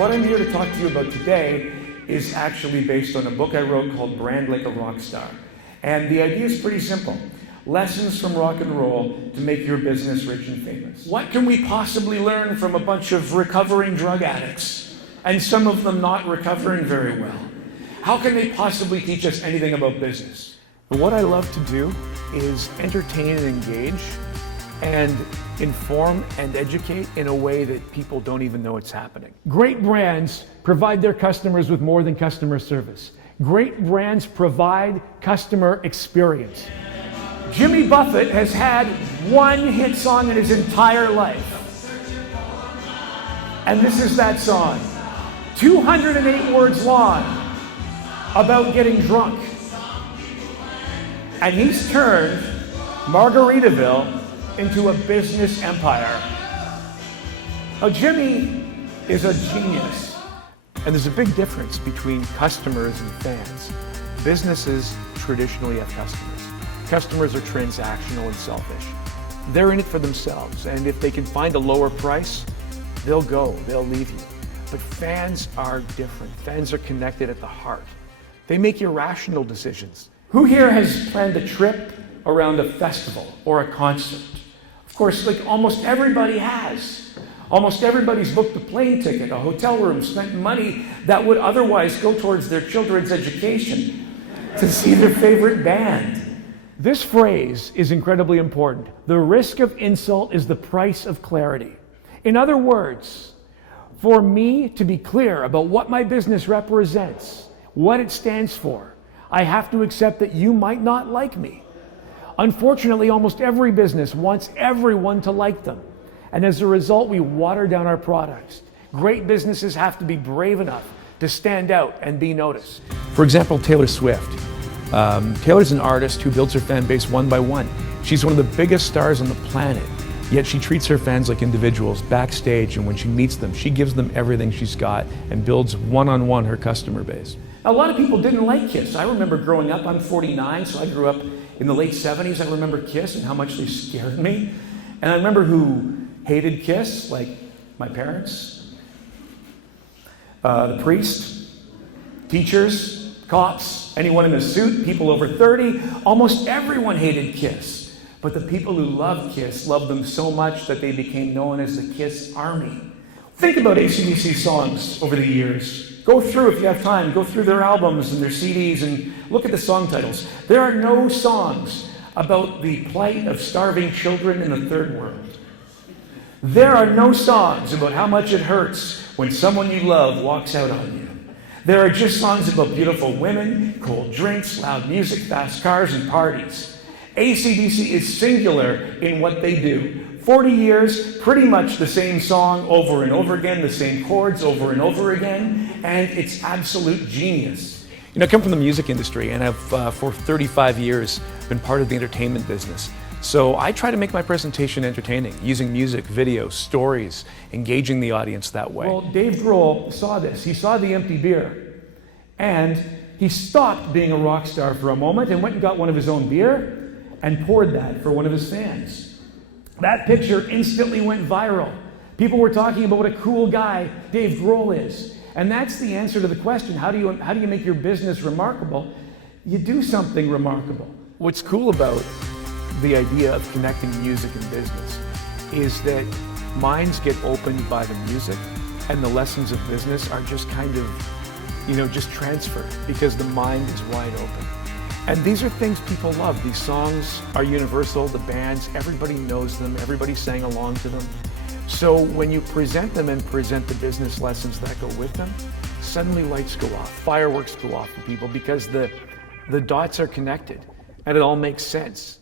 what I'm here to talk to you about today is actually based on a book I wrote called Brand Like a Rock Star. And the idea is pretty simple. Lessons from rock and roll to make your business rich and famous. What can we possibly learn from a bunch of recovering drug addicts, and some of them not recovering very well? How can they possibly teach us anything about business? What I love to do is entertain and engage and inform and educate in a way that people don't even know it's happening. Great brands provide their customers with more than customer service. Great brands provide customer experience. Jimmy Buffett has had one hit song in his entire life. And this is that song. 208 words long about getting drunk. And he's turned Margaritaville into a business empire. Now, Jimmy is a genius. And there's a big difference between customers and fans. Businesses traditionally have customers. Customers are transactional and selfish. They're in it for themselves, and if they can find a lower price, they'll go, they'll leave you. But fans are different. Fans are connected at the heart. They make irrational decisions. Who here has planned a trip around a festival or a concert? Of course, like almost everybody has. Almost everybody's booked a plane ticket, a hotel room, spent money that would otherwise go towards their children's education to see their favorite band. This phrase is incredibly important. The risk of insult is the price of clarity. In other words, for me to be clear about what my business represents, what it stands for, I have to accept that you might not like me. Unfortunately, almost every business wants everyone to like them. And as a result, we water down our products. Great businesses have to be brave enough to stand out and be noticed. For example, Taylor Swift. Taylor's an artist who builds her fan base one by one. She's one of the biggest stars on the planet, yet she treats her fans like individuals backstage, and when she meets them, she gives them everything she's got and builds one-on-one her customer base. Now, a lot of people didn't like Kiss. I remember growing up, I'm 49, so I grew up in the late 70s. I remember Kiss and how much they scared me. And I remember who hated Kiss, like my parents, the priest, teachers, cops, anyone in a suit, people over 30. Almost everyone hated Kiss. But the people who loved Kiss loved them so much that they became known as the Kiss Army. Think about AC/DC songs over the years. Go through, if you have time, go through their albums and their CDs and look at the song titles. There are no songs about the plight of starving children in the third world. There are no songs about how much it hurts when someone you love walks out on you. There are just songs about beautiful women, cold drinks, loud music, fast cars, and parties. AC/DC is singular in what they do. 40 years, pretty much the same song over and over again, the same chords over and over again, and it's absolute genius. You know, I come from the music industry, and I've, for 35 years, been part of the entertainment business. So I try to make my presentation entertaining, using music, video, stories, engaging the audience that way. Well, Dave Grohl saw this. He saw the empty beer, and he stopped being a rock star for a moment and went and got one of his own beer and poured that for one of his fans. That picture instantly went viral. People were talking about what a cool guy Dave Grohl is. And that's the answer to the question, how do you make your business remarkable? You do something remarkable. What's cool about the idea of connecting music and business is that minds get opened by the music, and the lessons of business are just kind of, just transferred because the mind is wide open. And these are things people love. These songs are universal, the bands, everybody knows them, everybody sang along to them. So when you present them and present the business lessons that go with them, suddenly lights go off, fireworks go off for people because the dots are connected and it all makes sense.